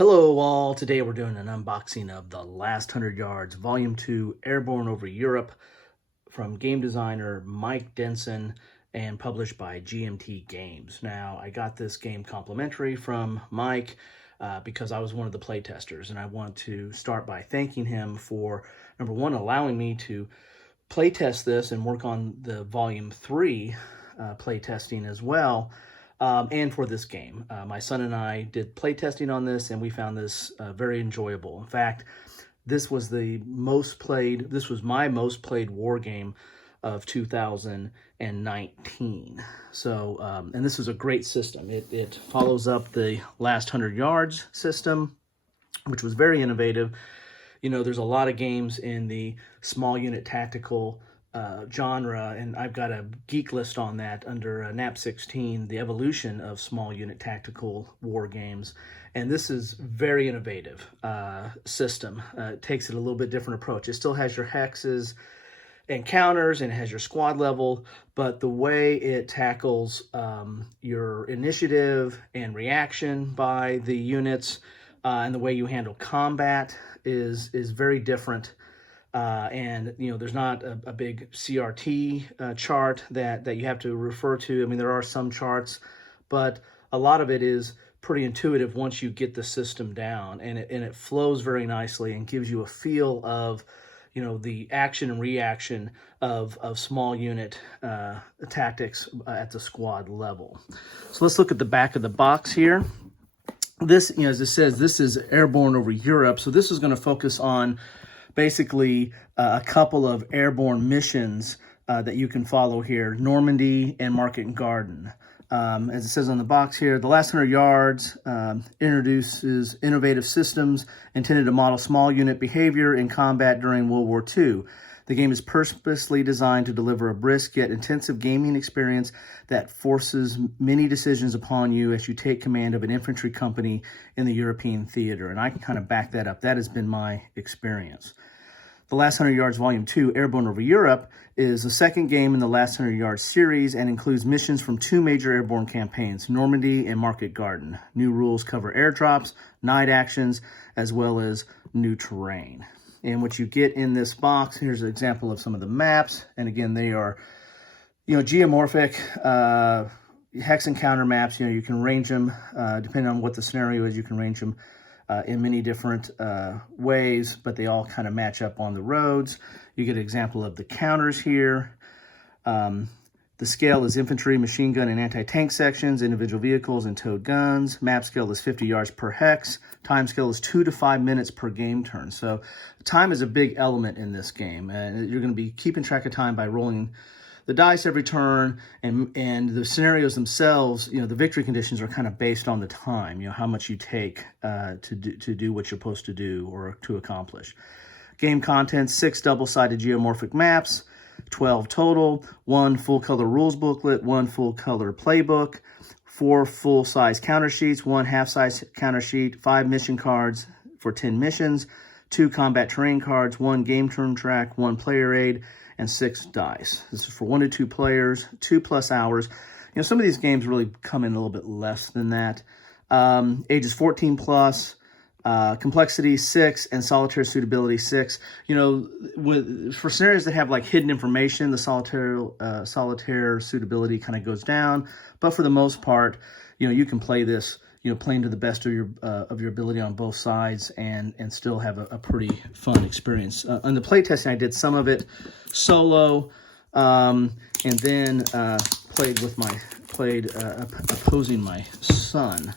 Hello all, today we're doing an unboxing of The Last 100 Yards, Volume 2, Airborne Over Europe, from game designer Mike Denson and published by GMT Games. Now, I got this game complimentary from Mike because I was one of the playtesters, and I want to start by thanking him for, number one, allowing me to playtest this and work on the Volume 3 playtesting as well. And for this game. My son and I did playtesting on this, and we found this very enjoyable. In fact, this was my most played war game of 2019. So, and this is a great system. It follows up the Last 100 Yards system, which was very innovative. You know, there's a lot of games in the small unit tactical genre, and I've got a geek list on that under NAP 16, the evolution of small unit tactical war games. And this is very innovative system. It takes it a little bit different approach. It still has your hexes and counters, and it has your squad level, but the way it tackles your initiative and reaction by the units and the way you handle combat is very different. And, you know, there's not a big CRT chart that you have to refer to. I mean, there are some charts, but a lot of it is pretty intuitive once you get the system down, and it flows very nicely and gives you a feel of, you know, the action and reaction of small unit tactics at the squad level. So let's look at the back of the box here. This, you know, as it says, this is Airborne Over Europe. So this is going to focus on basically a couple of airborne missions that you can follow here: Normandy and Market Garden. As it says on the box here, The Last 100 Yards introduces innovative systems intended to model small unit behavior in combat during World War II. The game is purposely designed to deliver a brisk yet intensive gaming experience that forces many decisions upon you as you take command of an infantry company in the European theater. And I can kind of back that up. That has been my experience. The Last 100 Yards Volume 2, Airborne Over Europe, is the second game in the Last 100 Yards series and includes missions from two major airborne campaigns, Normandy and Market Garden. New rules cover airdrops, night actions, as well as new terrain. And what you get in this box, here's an example of some of the maps. And again, they are, you know, geomorphic hex and counter maps. You know, you can range them, depending on what the scenario is, you can range them in many different ways, but they all kind of match up on the roads. You get an example of the counters here. The scale is infantry, machine gun, and anti-tank sections, individual vehicles, and towed guns. Map scale is 50 yards per hex. Time scale is 2 to 5 minutes per game turn. So time is a big element in this game. And you're going to be keeping track of time by rolling the dice every turn, and the scenarios themselves, you know, the victory conditions are kind of based on the time, you know, how much you take to do what you're supposed to do or to accomplish. Game content: 6 double-sided geomorphic maps, 12 total, 1 full-color rules booklet, 1 full-color playbook, 4 full-size counter sheets, 1 half-size counter sheet, 5 mission cards for 10 missions, 2 combat terrain cards, 1 game turn track, 1 player aid, and 6 dice. This is for 1 to 2 players, 2+ hours. You know, some of these games really come in a little bit less than that. Ages 14+. Complexity 6 and solitaire suitability 6. You know, for scenarios that have like hidden information, the solitaire suitability kind of goes down. But for the most part, you know, you can play this, you know, playing to the best of your ability on both sides and still have a pretty fun experience. On the playtesting, I did some of it solo, and then played opposing my son,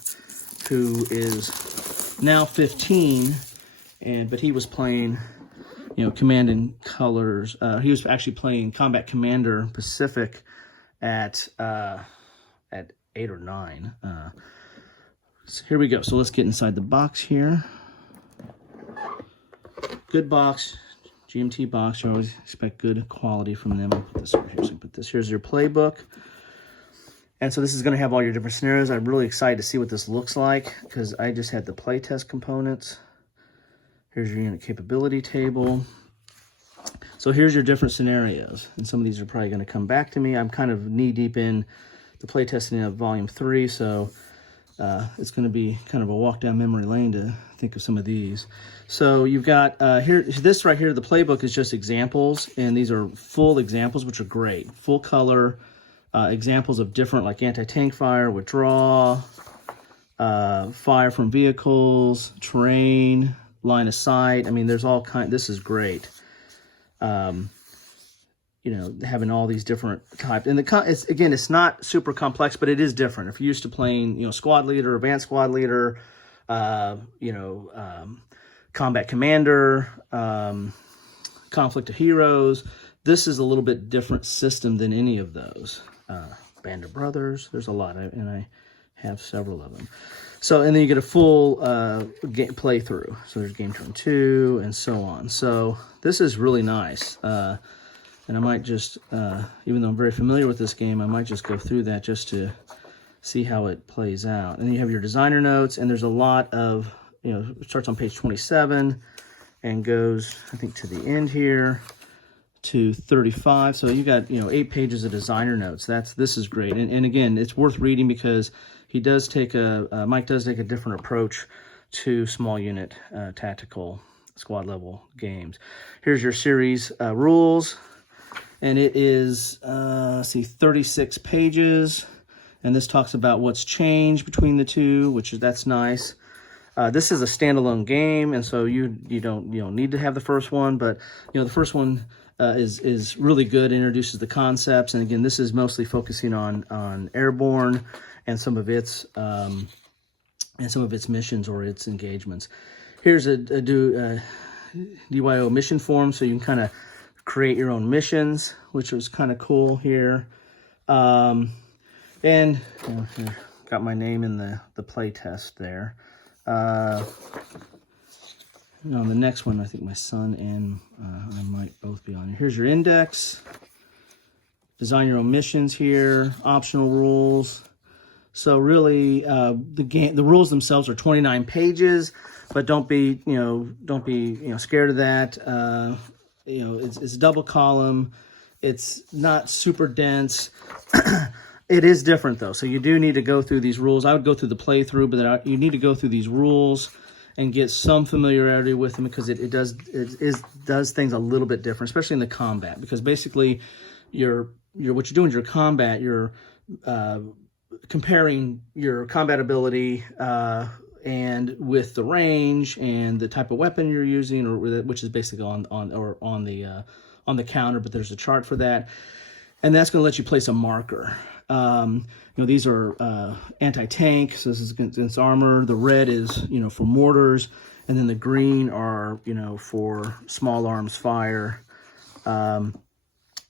who is now 15, but he was playing, you know, Command and Colors. He was actually playing Combat Commander Pacific at 8 or 9. So here we go. So let's get inside the box here. Good box, GMT box. You always expect good quality from them. I'll put this over here. So put this. Here's your playbook. And so this is going to have all your different scenarios. I'm really excited to see what this looks like because I just had the playtest components. Here's your unit capability table. So here's your different scenarios. And some of these are probably going to come back to me. I'm kind of knee-deep in the playtesting of Volume 3, so it's going to be kind of a walk down memory lane to think of some of these. So you've got here, this right here, the playbook is just examples, and these are full examples, which are great. Full color examples of different, like anti-tank fire, withdraw, fire from vehicles, terrain, line of sight. I mean, there's all kind. This is great. You know, having all these different types. And it's not super complex, but it is different. If you're used to playing, you know, squad leader, advanced squad leader, combat commander, conflict of heroes, this is a little bit different system than any of those. Band of Brothers, there's a lot, and I have several of them. So, and then you get a full playthrough. So there's game turn 2 and so on. So this is really nice. And I might just, even though I'm very familiar with this game, I might just go through that just to see how it plays out. And then you have your designer notes, and there's a lot of, you know, it starts on page 27 and goes, I think, to the end here to 35. So you got, you know, 8 pages of designer notes. This is great. And again, it's worth reading because he does take Mike does take a different approach to small unit tactical squad level games. Here's your series rules. And it is, 36 pages. And this talks about what's changed between the two, that's nice. This is a standalone game, and so you don't need to have the first one, but you know the first one is really good, introduces the concepts, and again, this is mostly focusing on Airborne and some of its missions or its engagements. Here's a DYO mission form, so you can kind of create your own missions, which was kind of cool here. And you know, here, got my name in the play test there. On the next one, I think my son and I might both be on here. Here's your index. Design your own missions here. Optional rules. So really, the rules themselves are 29 pages, but don't be scared of that. You know, it's double column. It's not super dense. It is different though, so you do need to go through these rules. I would go through the playthrough, but you need to go through these rules and get some familiarity with them because it does things a little bit different, especially in the combat. Because basically, what you're doing in your combat, you're comparing your combat ability and with the range and the type of weapon you're using, which is basically on the counter. But there's a chart for that, and that's going to let you place a marker. You know, these are anti-tank, so this is against armor. The red is, you know, for mortars, and then the green are, you know, for small arms fire.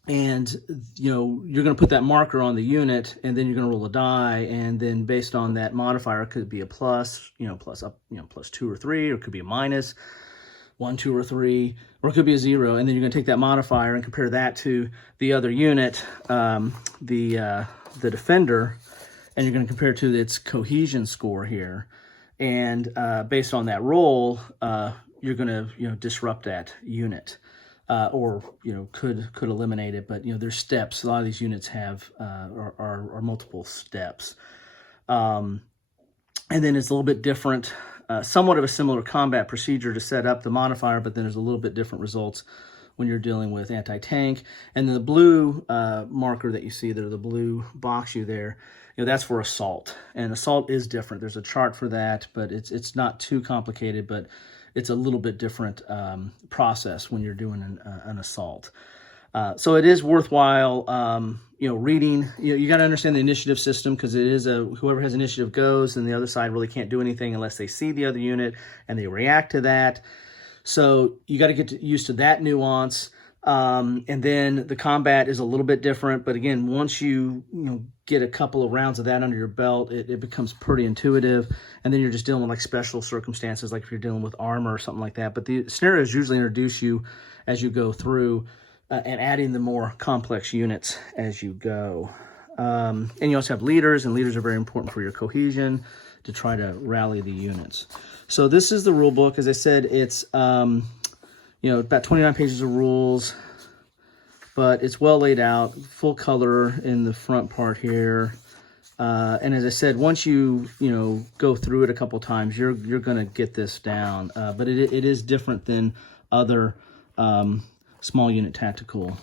And, you know, you're going to put that marker on the unit, and then you're going to roll a die, and then based on that modifier, it could be a plus, you know, plus up, you know, plus 2 or 3, or it could be a minus 1, 2, or 3, or it could be a 0, and then you're going to take that modifier and compare that to the other unit, the defender, and you're going to compare it to its cohesion score here, and based on that roll, you're going to, you know, disrupt that unit. Or, you know, could eliminate it, but, you know, there's steps. A lot of these units have are multiple steps. And then it's a little bit different, somewhat of a similar combat procedure to set up the modifier, but then there's a little bit different results when you're dealing with anti-tank. And then the blue marker that you see there, the blue box there, you know, that's for assault. And assault is different. There's a chart for that, but it's not too complicated, but it's a little bit different process when you're doing an assault. So it is worthwhile, you know, reading. You got to understand the initiative system because it is whoever has initiative goes, and the other side really can't do anything unless they see the other unit and they react to that. So you got to get used to that nuance. And then the combat is a little bit different, but again, once you get a couple of rounds of that under your belt, it becomes pretty intuitive. And then you're just dealing with like special circumstances, like if you're dealing with armor or something like that. But the scenarios usually introduce you as you go through and adding the more complex units as you go. And you also have leaders, and leaders are very important for your cohesion to try to rally the units. So this is the rule book. As I said, it's about 29 pages of rules, but it's well laid out, full color in the front part here. And as I said, once you go through it a couple times, you're going to get this down. But it is different than other small unit tactical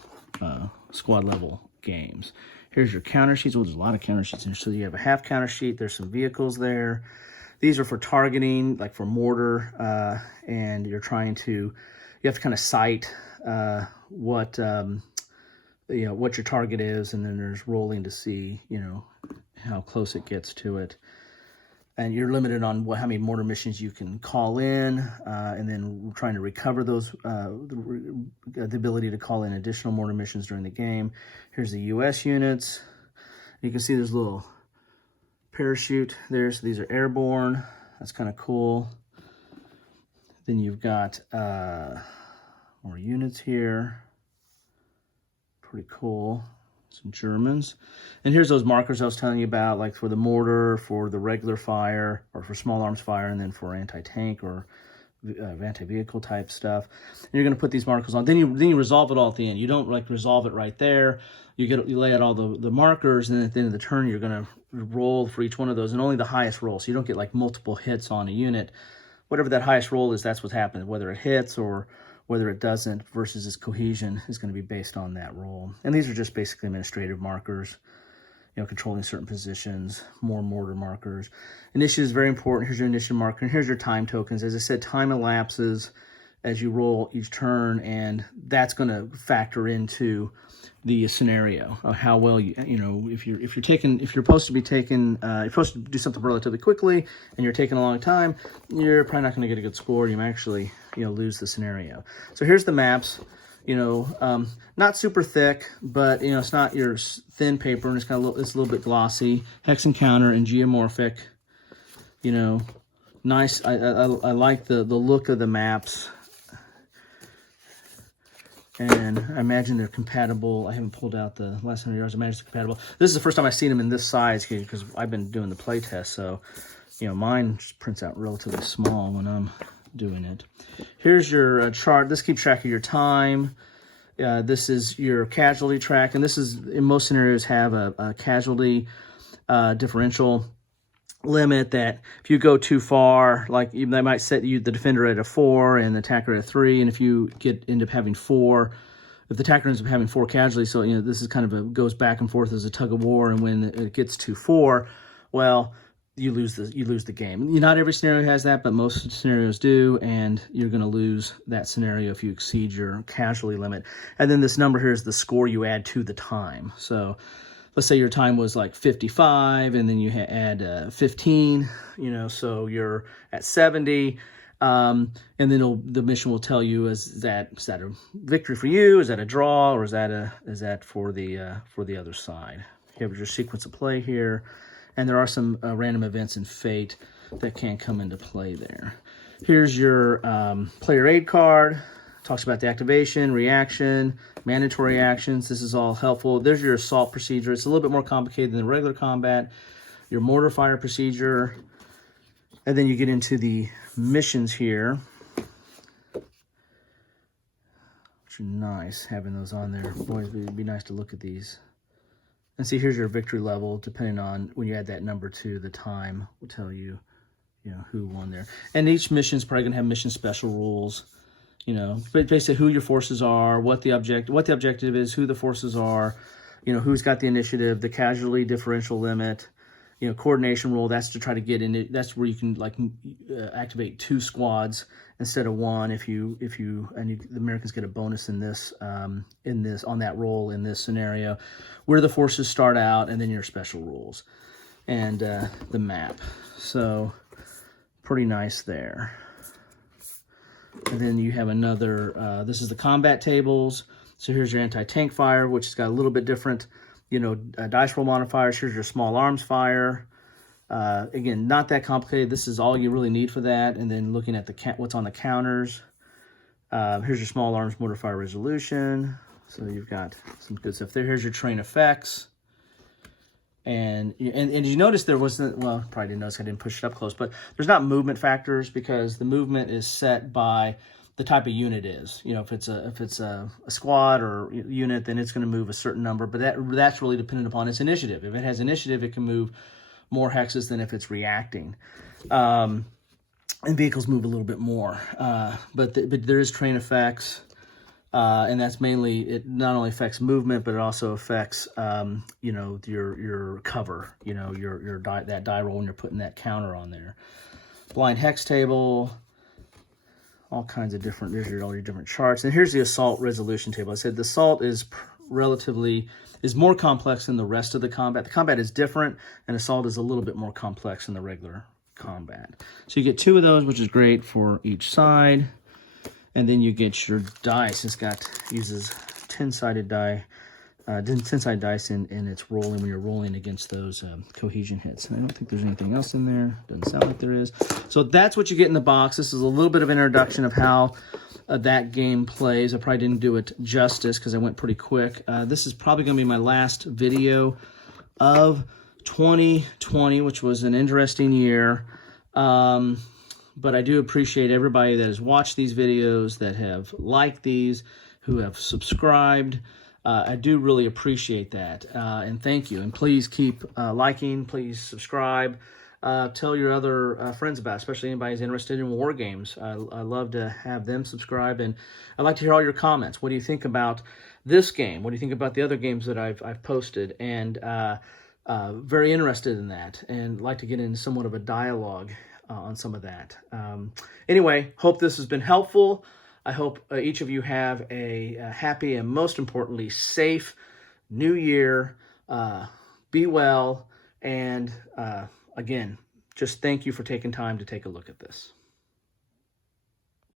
squad level games. Here's your counter sheets. Well, there's a lot of counter sheets in here. So you have a half counter sheet. There's some vehicles there. These are for targeting, like for mortar, and you have to kind of sight what your target is, and then there's rolling to see how close it gets to it. And you're limited on how many mortar missions you can call in, and then trying to recover those, the ability to call in additional mortar missions during the game. Here's the U.S. units. You can see there's a little parachute there, so these are airborne. That's kind of cool. Then you've got more units here. Pretty cool. Some Germans. And here's those markers I was telling you about, like for the mortar, for the regular fire, or for small arms fire, and then for anti-tank or anti-vehicle type stuff. And you're going to put these markers on. Then you resolve it all at the end. You don't like resolve it right there. You lay out all the markers, and then at the end of the turn, you're going to roll for each one of those, and only the highest roll. So you don't get like multiple hits on a unit. Whatever that highest roll is, that's what's happening. Whether it hits or whether it doesn't versus its cohesion is going to be based on that roll. And these are just basically administrative markers, controlling certain positions, more mortar markers. Initiative is very important. Here's your initiative marker, and here's your time tokens. As I said, time elapses as you roll each turn, and that's going to factor into the scenario of how well if you're supposed to do something relatively quickly and you're taking a long time, you're probably not going to get a good score. You might actually lose the scenario. So here's the maps. Not super thick, but it's not your thin paper, and it's a little bit glossy. Hex encounter and geomorphic. Nice. I like the look of the maps. And I imagine they're compatible. I haven't pulled out the last 100 yards. I imagine they're compatible. This is the first time I've seen them in this size because I've been doing the play test. So, mine just prints out relatively small when I'm doing it. Here's your chart. This keeps track of your time. This is your casualty track. And this is, in most scenarios, have a casualty differential limit that if you go too far, like they might set the defender at a 4 and the attacker at a 3, and if you end up having 4, if the attacker ends up having 4 casualties, so this is kind of goes back and forth as a tug of war, and when it gets to 4, well, you lose the game. Not every scenario has that, but most scenarios do, and you're going to lose that scenario if you exceed your casualty limit. And then this number here is the score you add to the time. So let's say your time was like 55, and then you add 15, so you're at 70, and then the mission will tell you, is that a victory for you? Is that a draw, or is that for the other side? You have your sequence of play here, and there are some random events and fate that can come into play there. Here's your player aid card. Talks about the activation, reaction, mandatory actions. This is all helpful. There's your assault procedure. It's a little bit more complicated than the regular combat. Your mortar fire procedure. And then you get into the missions here. Which are nice, having those on there. Boy, it'd be nice to look at these. And see, here's your victory level, depending on when you add that number to the time, will tell you, who won there. And each mission's probably going to have mission special rules. Basically who your forces are, what the objective is, who the forces are, who's got the initiative, the casualty differential limit, coordination rule. That's to try to get in it. That's where you can activate 2 squads instead of 1. The Americans get a bonus in this on that roll in this scenario, where the forces start out, and then your special rules and the map. So pretty nice there. And then you have another, this is the combat tables. So here's your anti-tank fire, which has got a little bit different, dice roll modifiers. Here's your small arms fire. Again, not that complicated. This is all you really need for that. And then looking at what's on the counters. Here's your small arms mortar fire resolution. So you've got some good stuff there. Here's your train effects. And you notice there wasn't, well, probably didn't notice I didn't push it up close, but there's not movement factors because the movement is set by the type of unit is. You know, if it's a squad or unit, then it's going to move a certain number, but that's really dependent upon its initiative. If it has initiative, it can move more hexes than if it's reacting. And vehicles move a little bit more, but there is terrain effects, and that's mainly, it not only affects movement, but it also affects you know, your cover, you know, your that die roll when you're putting that counter on there. Blind hex table, all kinds of different, there's all your different charts. And here's the assault resolution table. I said the assault is more complex than the rest of the combat. The combat is different, and assault is a little bit more complex than the regular combat. So you get 2 of those, which is great for each side. And then you get your dice. Uses 10-sided die. 10-sided dice, and it's rolling when you're rolling against those cohesion hits. And I don't think there's anything else in there. Doesn't sound like there is. So that's what you get in the box. This is a little bit of an introduction of how that game plays. I probably didn't do it justice because I went pretty quick. This is probably going to be my last video of 2020, which was an interesting year. But I do appreciate everybody that has watched these videos, that have liked these, who have subscribed. I do really appreciate that, and thank you. And please keep liking, please subscribe. Tell your other friends about it, especially anybody who's interested in war games. I love to have them subscribe, and I'd like to hear all your comments. What do you think about this game? What do you think about the other games that I've posted? And very interested in that, and like to get into somewhat of a dialogue on some of that. Anyway, hope this has been helpful. I hope each of you have a happy and, most importantly, safe new year. Be well, and again, just thank you for taking time to take a look at this.